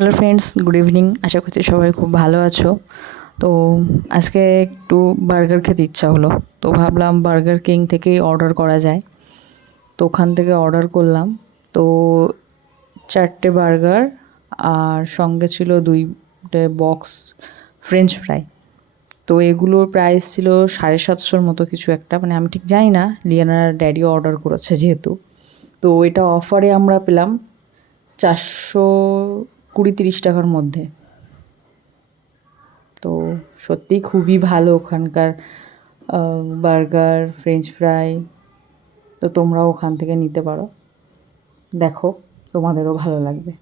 Hello friends good evening আশা করছি সবাই খুব ভালো আছো। তো আজকে একটু বার্গার খেতে ইচ্ছা হলো। তো ভাবলাম বার্গার কিং থেকেই অর্ডার করা যায়। তো ওখান থেকে অর্ডার করলাম। তো চারটে বার্গার আর সঙ্গে ছিল দুইটে বক্স ফ্রেঞ্চ ফ্রাই তো এগুলোর প্রাইস ছিল সাড়ে সাতশোর মতো কিছু একটা। মানে আমি ঠিক জানি না, লিয়ানার ড্যাডিও অর্ডার করেছে যেহেতু। তো এটা অফারে আমরা পেলাম চারশো কুড়ি তিরিশ টাকার মধ্যে। তো সত্যি খুবই ভালো ওখানকার বার্গার, ফ্রেঞ্চ ফ্রাই। তো তোমরাও ওখান থেকে নিতে পারো। দেখো, তোমাদেরও ভালো লাগবে।